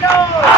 Go!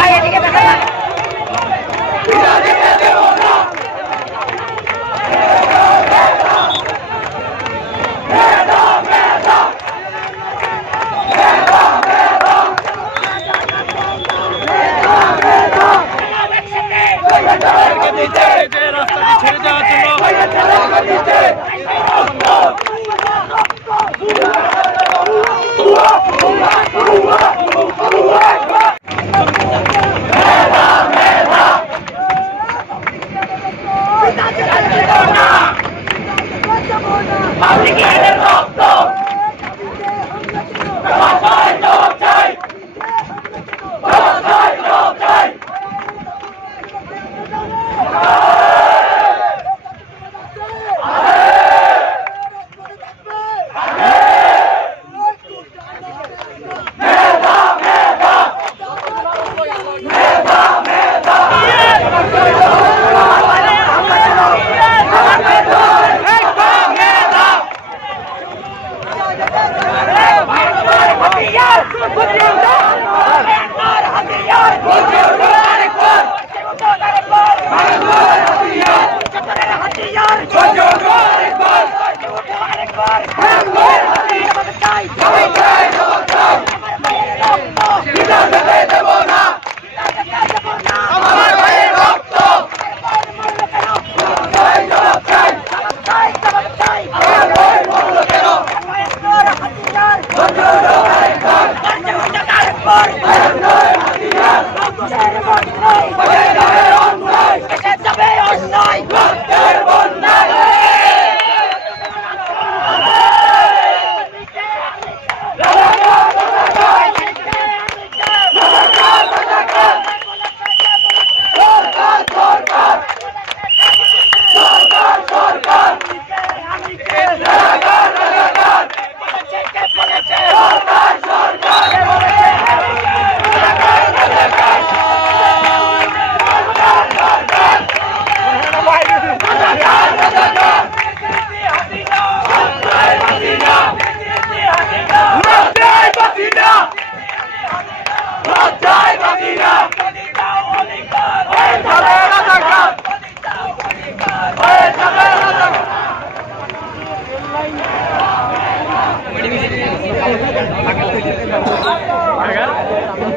বিরাজিতে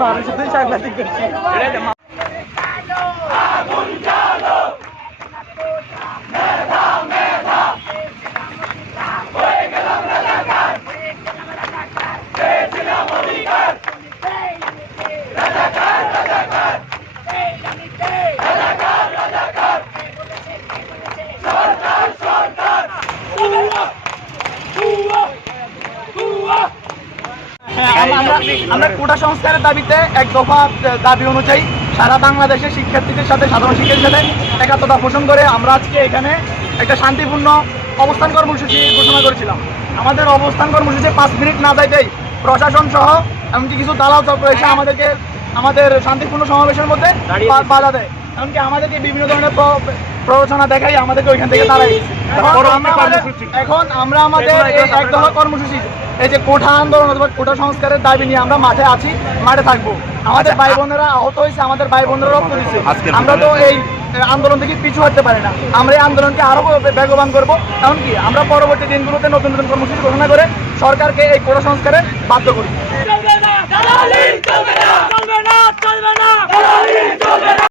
Barış Dışarı'da görüşürüz. আমরা- কোটা সংস্কারের দাবিতে এক দফা দাবি অনুযায়ী সারা বাংলাদেশের শিক্ষার্থীদের সাথে সাধারণ শিক্ষার্থীদের সাথে একাত্মতা পোষণ করে আমরা আজকে এখানে একটা শান্তিপূর্ণ অবস্থান কর্মসূচি ঘোষণা করেছিলাম। আমাদের অবস্থান কর্মসূচি পাঁচ মিনিট না যাইতেই প্রশাসন সহ এমনকি কিছু দালাল চক্র এসে আমাদেরকে আমাদের শান্তিপূর্ণ সমাবেশের মধ্যে বাধা দেয়। এমনকি আমাদেরকে বিভিন্ন ধরনের প্র- প্ররোচনা দেখাই আমাদেরকে ওইখান থেকে তাড়াই এখন আমরা আমাদের- এখন আমরা আমাদের এই এক দফা কর্মসূচি এই যে কোঠা আন্দোলন অথবা কোঠা সংস্কারের দাবি নিয়ে আমরা মাঠে আছি মাঠে থাকব। আমাদের ভাই বোনেরা আহত হয়েছে আমাদের ভাই বোনেরা রক্ত দিচ্ছে। আমরা তো এই আন্দোলন থেকে পিছু হতে পারি না। আমরা এই আন্দোলনকে আরও বেগবান করব। এমনকি আমরা পরবর্তী দিনগুলোতে নতুন নতুন কর্মসূচি ঘোষণা করে সরকারকে এই কোটা সংস্কারে বাধ্য করি।